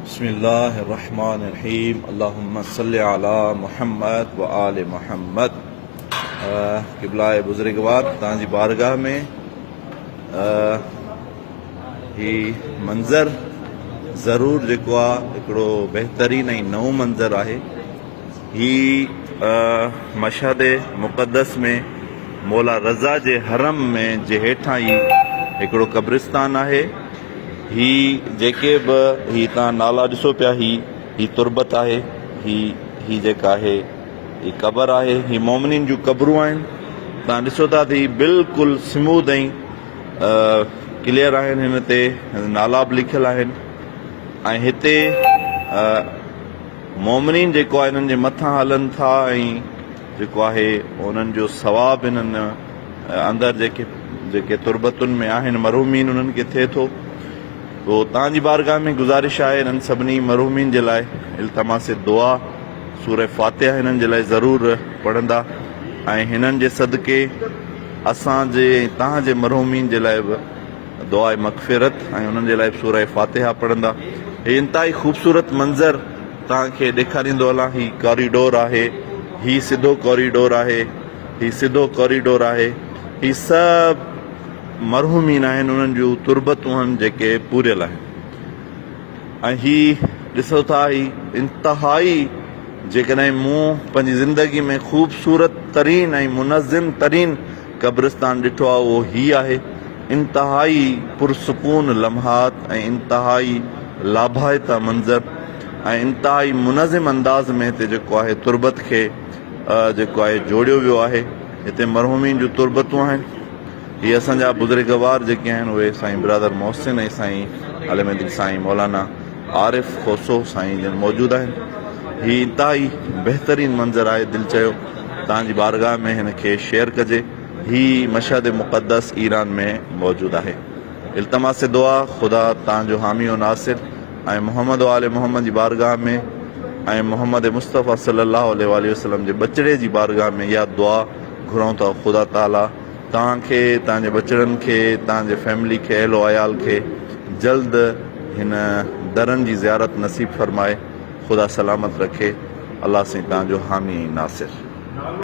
बिस्मिल्लाहिर्रहमानिर्रहीम अल्लाहुम्मा सल्लि अला मुहम्मद व आले मुहम्मद। क़िबला बुज़ुर्गवार तव्हांजी बारगाह में ही मंज़र ज़रूर जेको आहे हिकिड़ो बहितरीन ऐं नओं मंज़र आहे। ही मशहद मुक़द्दस में मौला रज़ा जे हरम में जे हेठां ई हिकिड़ो क़ब्रिस्तान आहे। ही जेके बि ही तव्हां नाला ॾिसो पिया, ही तुरबत आहे, ही जेका आहे ही क़बर आहे। ही मोमिनीन जूं क़बरूं आहिनि। तव्हां ॾिसो था त ही बिल्कुलु स्मूद ऐं क्लियर आहिनि। हिन ते नाला बि लिखियलु आहिनि ऐं हिते मोमिनीन जेको आहे हिननि जे मथां हलनि था ऐं जेको आहे उन्हनि जो सवाबु हिननि अंदरि जेके तुरबतुनि में आहिनि मरहूमीन उन्हनि खे थिए थो। तो तव्हांजी बारगाह में गुज़ारिश आहे हिननि सभिनी मरहूमीन जे लाइ इल्तमास दुआ सूरह फातिहा हिननि जे लाइ ज़रूरु पढ़ंदा ऐं हिननि जे सदके असांजे तव्हांजे मरहूमीन जे लाइ बि दुआ मग़फ़िरत ऐं उन्हनि जे लाइ सूरह फातिहा पढ़ंदा। हीउ इंतिहाई ख़ूबसूरत मंज़र तव्हांखे ॾेखारींदो हलां। ही कॉरिडोर आहे, ही सिधो कॉरिडोर आहे, ही सिधो कॉरिडोर आहे। ही सभु मरहूमीन आहिनि, उन्हनि जूं तुरबतूं आहिनि जेके पूरियल आहिनि। ऐं ही ॾिसो था ही इंतिहाई जेकॾहिं मूं पंहिंजी ज़िंदगी में ख़ूबसूरत तरीन ऐं मुनज़्ज़म तरीन क़ब्रिस्तान ॾिठो आहे उहो ही आहे। इंतिहाई पुरसुकून लम्हात ऐं इंतिहाई लाभाइता मंज़र ऐं इंतिहाई मुनज़्ज़म अंदाज़ में हिते जेको आहे तुरबत खे जेको आहे जोड़ियो वियो आहे। हिते मरहूमीन जूं तुरबतूं आहिनि। ये असांजा बुज़ुर्गवार जेके आहिनि उहे साईं बिरादर मोहसिन ऐं साईं अलमदी साईं मौलाना आरिफ़ खोसो साईं जन मौजूदु आहिनि। हीउ इंतिहाई बहितरीन मंज़र आहे। दिलि चयो तव्हांजी बारगाह में हिन खे शेयर कजे। ही मशहद मुक़द्दस ईरान में मौजूदु आहे। इल्तमास दुआ ख़ुदा तव्हांजो हामी व नासिर ऐं मोहम्मद आले मोहम्मद जी बारगाह में ऐं मोहम्मद मुस्तफ़ा सल्लल्लाहु अलैहि वसल्लम जे बचड़े जी बारगाह में इहा दुआ घुरूं था। ख़ुदा ताला तव्हांखे, तव्हांजे बचड़नि खे, तव्हांजे फैमिली खे, अहलो अयाल खे जल्द हिन दरनि जी ज़ियारत नसीब फ़रमाए। ख़ुदा सलामत रखे। अल्लाह साईं तव्हांजो हामी नासिर।